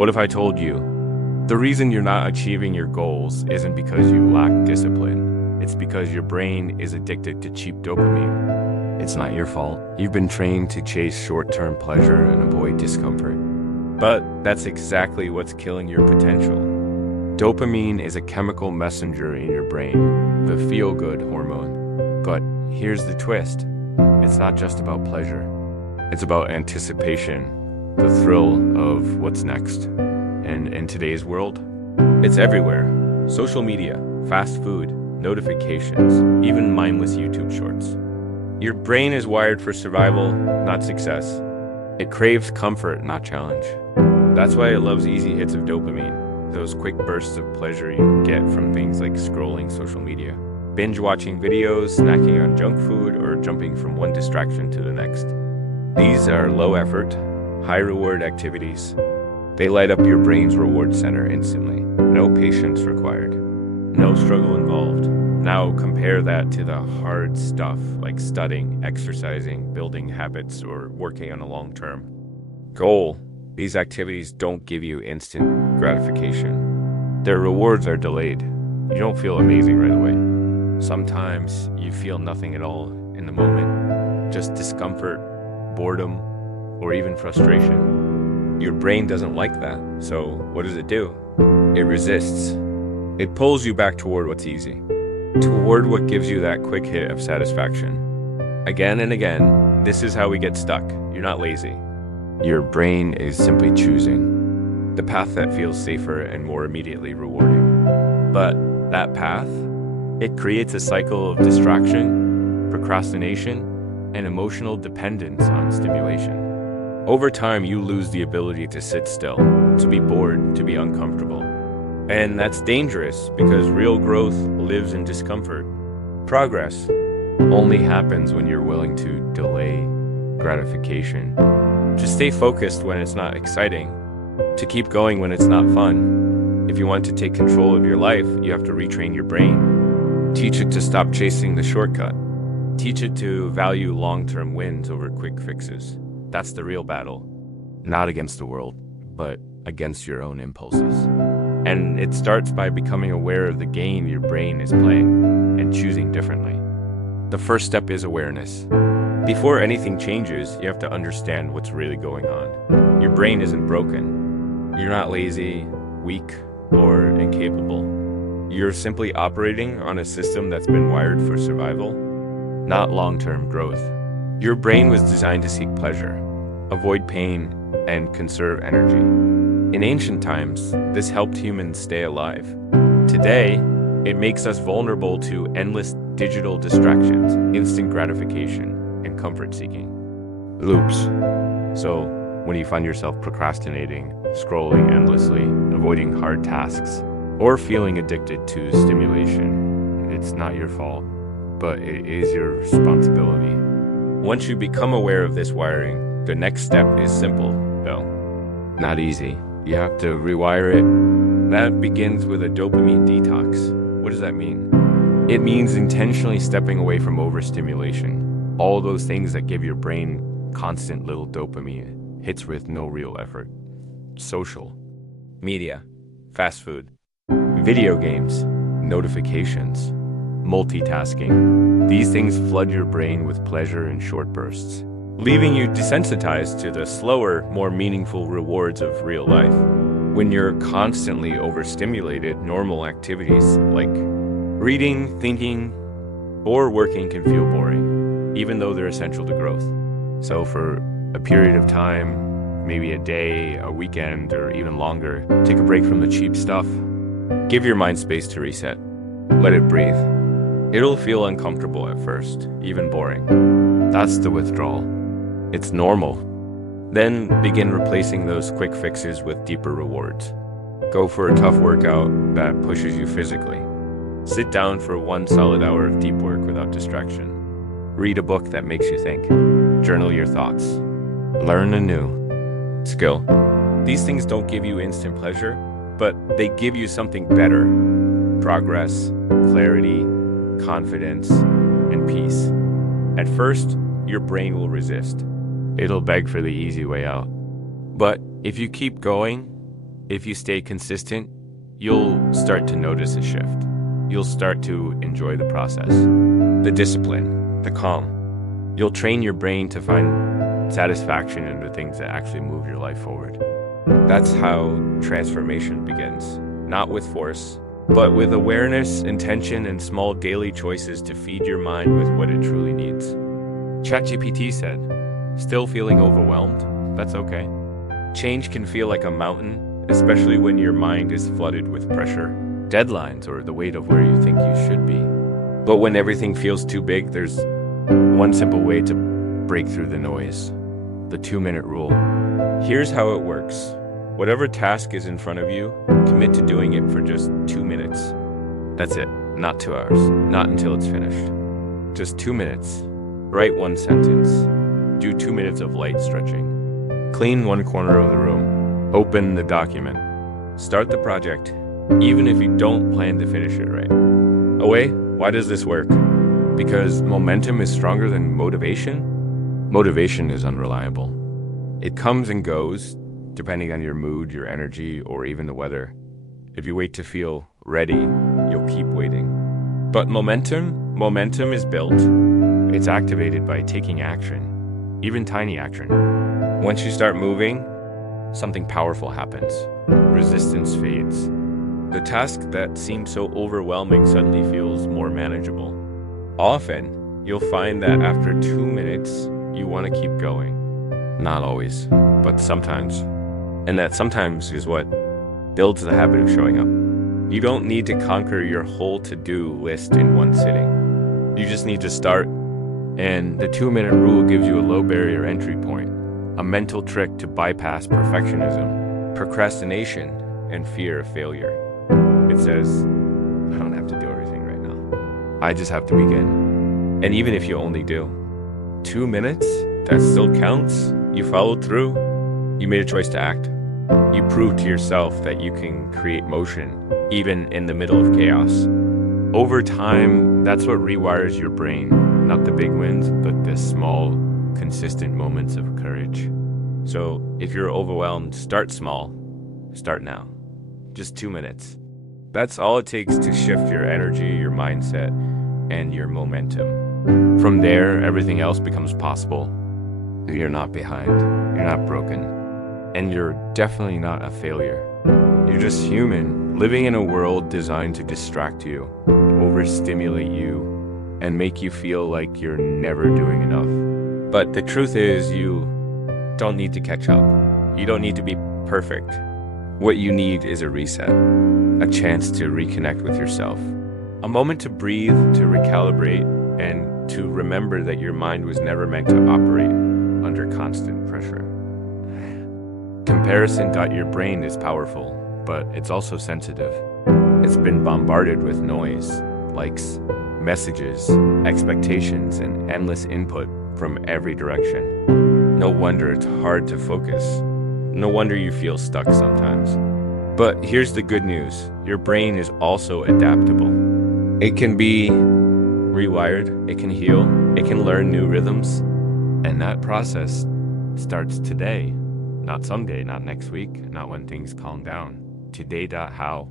What if I told you the reason you're not achieving your goals isn't because you lack discipline? It's because your brain is addicted to cheap dopamine. It's not your fault. You've been trained to chase short-term pleasure and avoid discomfort. But that's exactly what's killing your potential. Dopamine is a chemical messenger in your brain, the feel-good hormone. But here's the twist. It's not just about pleasure. It's about anticipation, the thrill of what's next. And in today's world, it's everywhere. Social media, fast food, notifications, even mindless YouTube shorts. Your brain is wired for survival, not success. It craves comfort, not challenge. That's why it loves easy hits of dopamine, those quick bursts of pleasure you get from things like scrolling social media, binge watching videos, snacking on junk food, or jumping from one distraction to the next. These are low effort, high reward activities. They light up your brain's reward center instantly. No patience required. No struggle involved. Now compare that to the hard stuff like studying, exercising, building habits, or working on a long-term goal. These activities don't give you instant gratification. Their rewards are delayed. You don't feel amazing right away. Sometimes you feel nothing at all in the moment. Just discomfort, boredom, or even frustration. Your brain doesn't like that, so what does it do? It resists. It pulls you back toward what's easy, toward what gives you that quick hit of satisfaction. Again and again, this is how we get stuck. You're not lazy. Your brain is simply choosing the path that feels safer and more immediately rewarding. But that path, it creates a cycle of distraction, procrastination, and emotional dependence on stimulation. Over time, you lose the ability to sit still, to be bored, to be uncomfortable. And that's dangerous because real growth lives in discomfort. Progress only happens when you're willing to delay gratification, to stay focused when it's not exciting, to keep going when it's not fun. If you want to take control of your life, you have to retrain your brain. Teach it to stop chasing the shortcut. Teach it to value long-term wins over quick fixes. That's the real battle. Not against the world, but against your own impulses. And it starts by becoming aware of the game your brain is playing and choosing differently. The first step is awareness. Before anything changes, you have to understand what's really going on. Your brain isn't broken. You're not lazy, weak, or incapable. You're simply operating on a system that's been wired for survival, not long-term growth. Your brain was designed to seek pleasure, avoid pain, and conserve energy. In ancient times, this helped humans stay alive. Today, it makes us vulnerable to endless digital distractions, instant gratification, and comfort-seeking. Loops. So, when you find yourself procrastinating, scrolling endlessly, avoiding hard tasks, or feeling addicted to stimulation, it's not your fault, but it is your responsibility. Once you become aware of this wiring, the next step is simple, though. Not easy. You have to rewire it. That begins with a dopamine detox. What does that mean? It means intentionally stepping away from overstimulation. All those things that give your brain constant little dopamine hits with no real effort. Social media, fast food, video games, notifications, multitasking. These things flood your brain with pleasure in short bursts, leaving you desensitized to the slower, more meaningful rewards of real life. When you're constantly overstimulated, normal activities like reading, thinking, or working can feel boring, even though they're essential to growth. So for a period of time, maybe a day, a weekend, or even longer, take a break from the cheap stuff. Give your mind space to reset. Let it breathe. It'll feel uncomfortable at first, even boring. That's the withdrawal. It's normal. Then begin replacing those quick fixes with deeper rewards. Go for a tough workout that pushes you physically. Sit down for 1 solid hour of deep work without distraction. Read a book that makes you think. Journal your thoughts. Learn a new skill. These things don't give you instant pleasure, but they give you something better. Progress, clarity, confidence, and peace. At first, your brain will resist. It'll beg for the easy way out. But if you keep going, If you stay consistent, you'll start to notice a shift. You'll start to enjoy the process, the discipline, the calm. You'll train your brain to find satisfaction in the things that actually move your life forward. That's how transformation begins, not with force, but with awareness, intention, and small daily choices to feed your mind with what it truly needs. ChatGPT said, "Still feeling overwhelmed? That's okay. Change can feel like a mountain, especially when your mind is flooded with pressure, deadlines, or the weight of where you think you should be. But when everything feels too big, there's one simple way to break through the noise: the 2-minute rule. Here's how it works. Whatever task is in front of you, commit to doing it for just 2 minutes. That's it. Not 2 hours. Not until it's finished. Just 2 minutes. Write 1 sentence. Do 2 minutes of light stretching. Clean one corner of the room. Open the document. Start the project, even if you don't plan to finish it right away. Why does this work? Because momentum is stronger than motivation? Motivation is unreliable. It comes and goes, depending on your mood, your energy, or even the weather. If you wait to feel ready, you'll keep waiting. But momentum is built. It's activated by taking action, even tiny action. Once you start moving, something powerful happens. Resistance fades. The task that seemed so overwhelming suddenly feels more manageable. Often, you'll find that after 2 minutes, you want to keep going. Not always, but sometimes. And that sometimes is what builds the habit of showing up. You don't need to conquer your whole to-do list in one sitting. You just need to start, and the 2-minute rule gives you a low barrier entry point, a mental trick to bypass perfectionism, procrastination, and fear of failure. It says, I don't have to do everything right now. I just have to begin. And even if you only do 2 minutes, that still counts. You followed through. You made a choice to act. You proved to yourself that you can create motion, even in the middle of chaos. Over time, that's what rewires your brain, not the big wins, but the small, consistent moments of courage. So if you're overwhelmed, start small. Start now. Just 2 minutes. That's all it takes to shift your energy, your mindset, and your momentum. From there, everything else becomes possible. You're not behind. You're not broken. And you're definitely not a failure. You're just human, living in a world designed to distract you, overstimulate you, and make you feel like you're never doing enough. But the truth is, you don't need to catch up. You don't need to be perfect. What you need is a reset, a chance to reconnect with yourself, a moment to breathe, to recalibrate, and to remember that your mind was never meant to operate under constant pressure. Comparison got your brain is powerful, but it's also sensitive. It's been bombarded with noise, likes, messages, expectations, and endless input from every direction. No wonder it's hard to focus. No wonder you feel stuck sometimes. But here's the good news. Your brain is also adaptable. It can be rewired, it can heal, it can learn new rhythms. And that process starts today. Not someday, not next week, not when things calm down. Today.how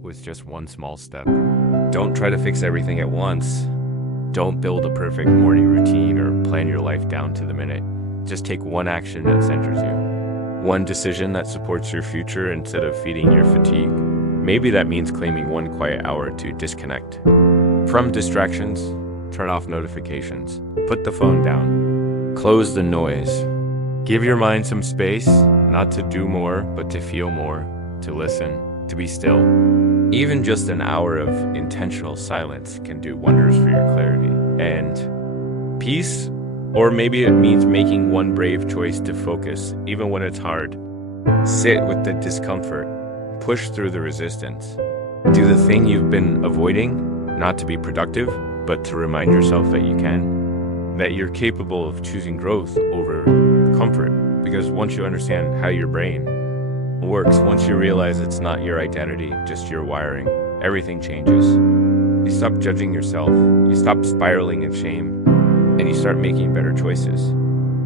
with just one small step. Don't try to fix everything at once. Don't build a perfect morning routine or plan your life down to the minute. Just take one action that centers you. One decision that supports your future instead of feeding your fatigue. Maybe that means claiming one quiet hour to disconnect. From distractions, turn off notifications. Put the phone down. Close the noise. Give your mind some space, not to do more, but to feel more, to listen, to be still. Even just an hour of intentional silence can do wonders for your clarity and peace. Or maybe it means making one brave choice to focus, even when it's hard. Sit with the discomfort. Push through the resistance. Do the thing you've been avoiding, not to be productive, but to remind yourself that you can. That you're capable of choosing growth over comfort. Because once you understand how your brain works, once you realize it's not your identity, just your wiring, everything changes. You stop judging yourself. You stop spiraling in shame. And you start making better choices,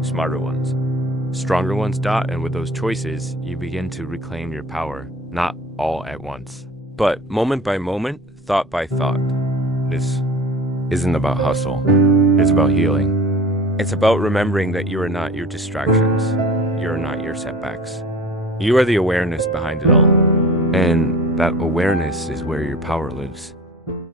smarter ones. Stronger ones dot, and with those choices, you begin to reclaim your power, not all at once, but moment by moment, thought by thought. This isn't about hustle. It's about healing. It's about remembering that you are not your distractions. You are not your setbacks. You are the awareness behind it all. And that awareness is where your power lives.